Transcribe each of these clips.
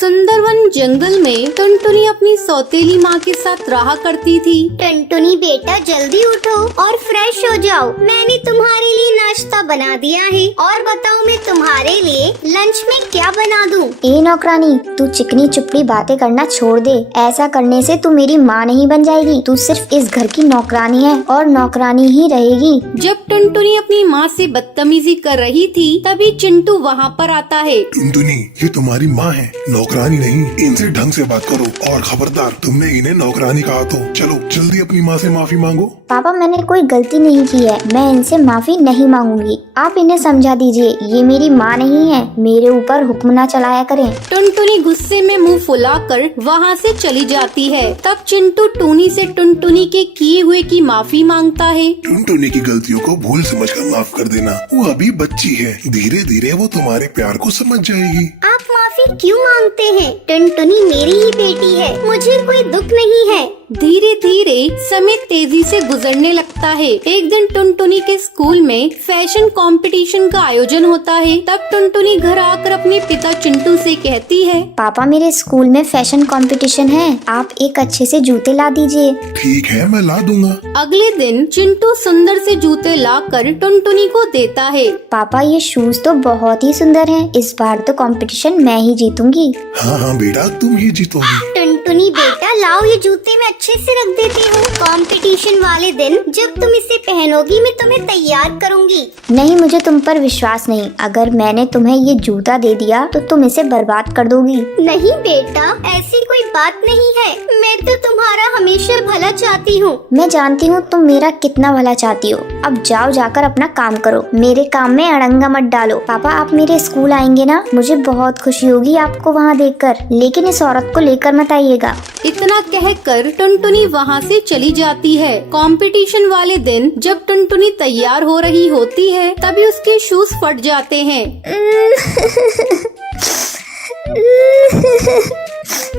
सुंदरवन जंगल में टुनटुनी अपनी सौतेली माँ के साथ रहा करती थी। टुनटुनी बेटा जल्दी उठो और फ्रेश हो जाओ। मैंने तुम्हारे लिए नाश्ता बना दिया है और बताओ मैं तुम्हारे लिए लंच में क्या बना दूं? ए नौकरानी, तू चिकनी चुपड़ी बातें करना छोड़ दे। ऐसा करने से तू मेरी माँ नहीं बन जाएगी। तू सिर्फ इस घर की नौकरानी है और नौकरानी ही रहेगी। जब टुनटुनी अपनी माँ से बदतमीजी कर रही थी तभी चिंटू वहाँ पर आता है। टुनटुनी, ये तुम्हारी माँ है, नौकरानी नहीं। इनसे ढंग से बात करो और खबरदार, तुमने इन्हें नौकरानी कहा तो चलो जल्दी अपनी माँ से माफी मांगो। पापा, मैंने कोई गलती नहीं की है। मैं इनसे माफी नहीं मांगूंगी। आप इन्हें समझा दीजिए, ये मेरी माँ नहीं है। मेरे ऊपर हुक्म ना चलाया करें। टुनटुनी गुस्से में मुंह फुलाकर वहाँ से चली जाती है। तब चिंटू टूनी से टुनटुनी के किए हुए की माफी मांगता है। टुनटुनी की गलतियों को भूल समझकर माफ कर देना। वो अभी बच्ची है, धीरे धीरे वो तुम्हारे प्यार को समझ जाएगी। आप माफी क्यों मांगते हैं? टुनटुनी मेरी ही बेटी है, मुझे कोई दुख नहीं है। धीरे धीरे समय तेजी से गुजरने लगता है। एक दिन टुनटुनी के स्कूल में फैशन कंपटीशन का आयोजन होता है। तब टुनटुनी घर आकर अपने पिता चिंटू से कहती है, पापा, मेरे स्कूल में फैशन कंपटीशन है। आप एक अच्छे से जूते ला दीजिए। ठीक है, मैं ला दूंगा। अगले दिन चिंटू सुंदर से जूते लाकर टुनटुनी को देता है। पापा, ये शूज तो बहुत ही सुंदर हैं। इस बार तो कंपटीशन मैं ही जीतूंगी। हाँ हाँ बेटा, तुम ही जीतोगी। टुनटुनी बेटा लाओ, ये जूते मैं अच्छे से रख देती हूँ। कंपटीशन वाले दिन जब तुम इसे पहनोगी मैं तुम्हें तैयार करूँगी। नहीं, मुझे तुम पर विश्वास नहीं। अगर मैंने तुम्हें ये जूता दे दिया तो तुम इसे बर्बाद कर दोगी। नहीं बेटा, ऐसी कोई बात नहीं है। मैं तो तुम्हारा हमेशा भला चाहती हूँ। मैं जानती हूँ तुम मेरा कितना भला चाहती हो। अब जाओ, जाकर अपना काम करो। मेरे काम में अड़ंगा मत डालो। पापा, आप मेरे स्कूल आएंगे ना? मुझे बहुत खुशी होगी आपको वहाँ देखकर। लेकिन इस औरत को लेकर मत आइएगा। इतना कहकर टुनटुनी वहाँ से चली जाती है। कंपटीशन वाले दिन जब टुनटुनी तैयार हो रही होती है तभी उसके शूज फट जाते हैं।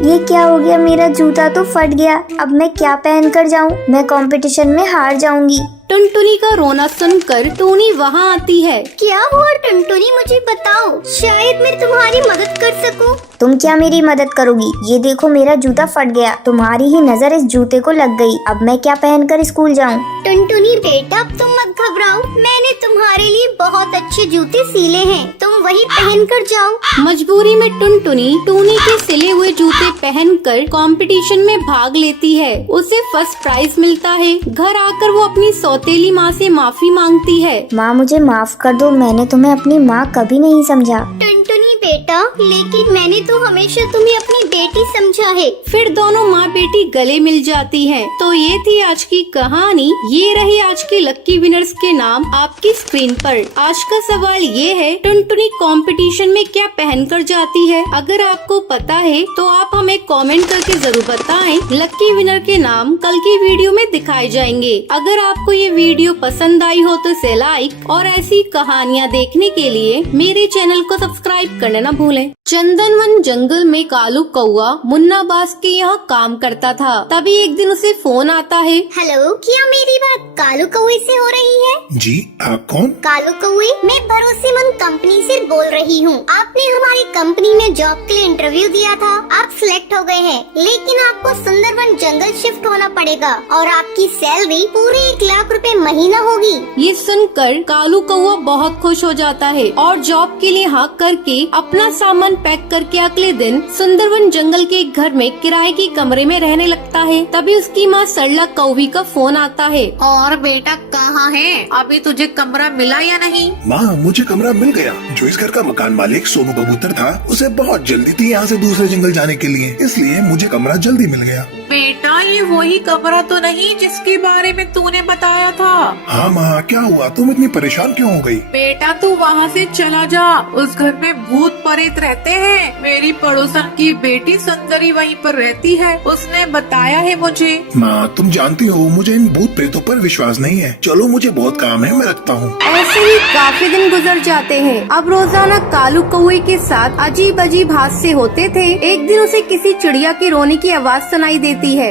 ये क्या हो गया? मेरा जूता तो फट गया। अब मैं क्या पहन कर जाऊँ? मैं कंपटीशन में हार जाऊंगी। टुनटुनी का रोना सुनकर टूनी वहाँ आती है। क्या हुआ टुनटुनी, मुझे बताओ, शायद मैं तुम्हारी मदद कर सकूं। तुम क्या मेरी मदद करोगी? ये देखो, मेरा जूता फट गया। तुम्हारी ही नजर इस जूते को लग गई। अब मैं क्या पहनकर स्कूल जाऊँ? टुनटुनी बेटा, अब तुम मत घबराओ। मैंने तुम्हारे लिए बहुत अच्छे जूते सिले हैं, तुम वही पहन कर जाओ। मजबूरी में टुनटुनी टूनी के सिले हुए जूते पहनकर कंपटीशन में भाग लेती है। उसे फर्स्ट प्राइज मिलता है। घर आकर वो अपनी सौतेली माँ से माफी मांगती है। माँ, मुझे माफ कर दो। मैंने तुम्हें अपनी माँ कभी नहीं समझा। टुनटुनी बेटा, लेकिन मैंने तो हमेशा तुम्हें अपनी बेटी समझा है। फिर दोनों माँ बेटी गले मिल जाती हैं। तो ये थी आज की कहानी। ये रही आज के लक्की विनर्स के नाम आपकी स्क्रीन पर। आज का सवाल ये है, टुनटुनी कंपटीशन में क्या पहनकर जाती है? अगर आपको पता है तो आप हमें कमेंट करके जरूर बताएं। लक्की विनर के नाम कल की वीडियो में दिखाए जाएंगे। अगर आपको ये वीडियो पसंद आई हो तो इसे लाइक और ऐसी कहानियाँ देखने के लिए मेरे चैनल को सब्सक्राइब करना न भूलें। चंदनवन जंगल में कालू कौआ मुन्ना बास के यहाँ काम करता था। तभी एक दिन उसे फोन आता है। हेलो, क्या मेरी बात कालू कौए से हो रही है? जी, आप कौन? कालू कौए, मैं भरोसेमंद कंपनी से बोल रही हूँ। आपने हमारी कंपनी में जॉब के लिए इंटरव्यू दिया था, आप सिलेक्ट हो गए हैं। लेकिन आपको सुंदरवन जंगल शिफ्ट होना पड़ेगा और आपकी सैलरी पूरे 1 लाख रुपए महीना होगी। ये सुनकर कालू कौआ बहुत खुश हो जाता है और जॉब के लिए हाँ करके अपना सामान पैक करके अगले दिन सुंदरवन जंगल के एक घर में किराए के कमरे में रहने लगता है। तभी उसकी माँ सरला कौवी का फोन आता है। और बेटा कहाँ है? अभी तुझे कमरा मिला या नहीं? माँ, मुझे कमरा मिल गया। जो इस घर का मकान मालिक सोनू कबूतर था, उसे बहुत जल्दी थी यहाँ से दूसरे जंगल जाने के लिए, इसलिए मुझे कमरा जल्दी मिल गया। बेटा, ये वही कमरा तो नहीं जिसके बारे में तूने बताया था? हाँ माँ, क्या हुआ? तुम इतनी परेशान क्यों हो गई? बेटा, तू वहाँ से चला जा। उस घर में भूत प्रेत रहते हैं। मेरी पड़ोसन की बेटी सुंदरी वहीं पर रहती है, उसने बताया है मुझे। माँ, तुम जानती हो मुझे इन भूत प्रेतों पर विश्वास नहीं है। चलो, मुझे बहुत काम है, मैं रखता हूँ। ऐसे ही काफी दिन गुजर जाते हैं। अब रोजाना कालू कौए के साथ अजीब अजीब हादसे होते थे। एक दिन उसे किसी चिड़िया के रोने की आवाज सुनाई देती है।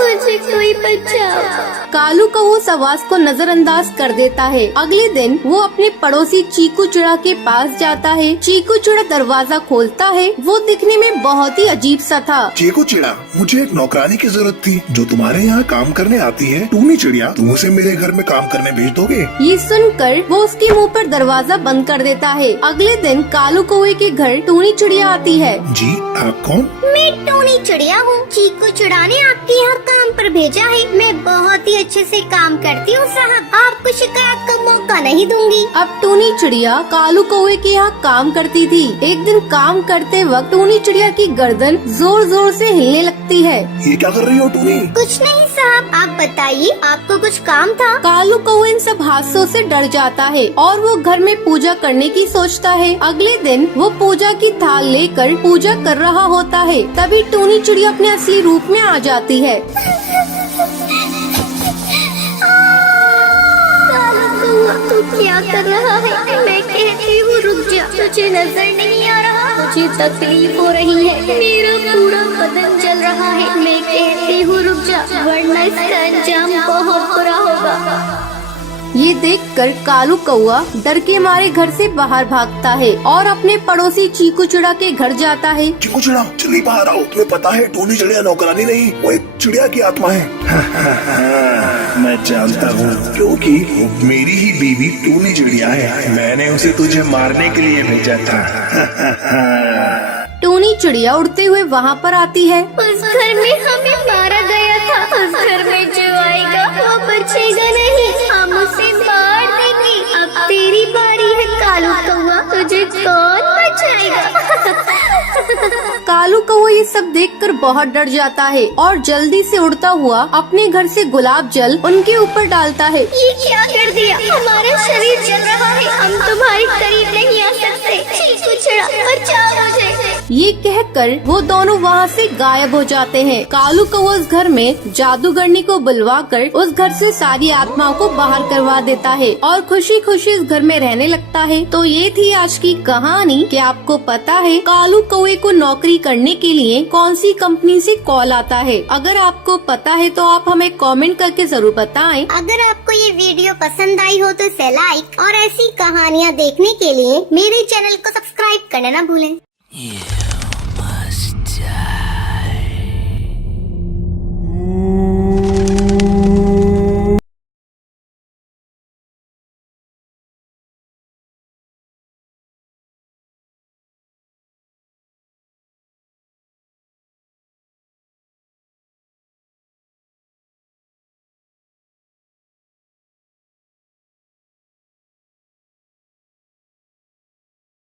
मुझे कोई बचाओ। कालू कौवा उस आवाज को नजरअंदाज कर देता है। अगले दिन वो अपने पड़ोसी चीकू चिड़ा के पास जाता है। चीकू चिड़ा दरवाजा खोलता है। वो दिखने में बहुत ही अजीब सा था। चीकू चिड़ा, मुझे एक नौकरानी की जरूरत थी जो तुम्हारे यहाँ काम करने आती है। टूनी चिड़िया, तुम उसे मेरे घर में काम करने भेज दोगे? ये सुनकर वो उसके मुंह पर दरवाजा बंद कर देता है। अगले दिन कालू कौवे के घर टूनी चिड़िया आती है। जी, आप कौन? मैं टोनी चिड़िया हूँ। चीकू चिड़ा ने आपके यहाँ काम पर भेजा है। मैं बहुत ही अच्छे से काम करती हूँ साहब, आपको शिकायत का मौका नहीं दूंगी। अब टूनी चिड़िया कालू कौवे के यहाँ काम करती थी। एक दिन काम करते वक्त टूनी चिड़िया की गर्दन जोर जोर से हिलने लगती है। ये क्या कर रही हो टूनी? कुछ नहीं साहब, आप बताइए, आपको कुछ काम था? कालू कौवा इन सब हादसों से डर जाता है और वो घर में पूजा करने की सोचता है। अगले दिन वो पूजा की थाल लेकर पूजा कर रहा होता है। तभी टूनी चिड़िया अपने असली रूप में आ जाती है। तू क्या कर रहा है? मैं कहती हूँ रुक जा, तुझे नजर नहीं आ रहा? मुझे तकलीफ हो रही है, मेरा पूरा बदन जल रहा है। मैं कहती हूँ रुक जा, वरना इसका अंजाम बहुत बुरा होगा। ये देखकर कालू कौवा डर के मारे घर से बाहर भागता है और अपने पड़ोसी चीकू चिड़ा के घर जाता है। चीकू चिड़ा, जल्दी बाहर आओ। तुम्हें पता है टूनी चिड़िया नौकरानी नहीं, वो एक चिड़िया की आत्मा है। मैं जानता हूँ, क्योंकि वो मेरी ही बीवी टूनी चिड़िया है। मैंने उसे तुझे मारने के लिए भेजा था। टूनी चिड़िया उड़ते हुए वहाँ पर आती है। उस घर में हमें मारा गया था। उस घर में जो आएगा वो बचेगा नहीं, हम उसे मार देंगे। अब तेरी बारी है कालू कौवा, तुझे कौन बचाएगा? कालू कौवा ये सब देखकर बहुत डर जाता है और जल्दी से उड़ता हुआ अपने घर से गुलाब जल उनके ऊपर डालता है। ये क्या कर दिया? हमारा शरीर जल रहा है, हम तुम्हारे करीब नहीं आ सकते। चीकू चिड़ा, बचाओ मुझे। ये कहकर वो दोनों वहाँ से गायब हो जाते हैं। कालू कौवा उस घर में जादूगरनी को बुलवाकर उस घर से सारी आत्माओं को बाहर करवा देता है और खुशी खुशी इस घर में रहने लगता है। तो ये थी आज की कहानी। क्या आपको पता है कालू कौवे को नौकरी करने के लिए कौन सी कंपनी से कॉल आता है? अगर आपको पता है तो आप हमें कमेंट करके जरूर बताएं। अगर आपको ये वीडियो पसंद आई हो तो इसे लाइक और ऐसी कहानियाँ देखने के लिए मेरे चैनल को सब्सक्राइब करना ना भूलें।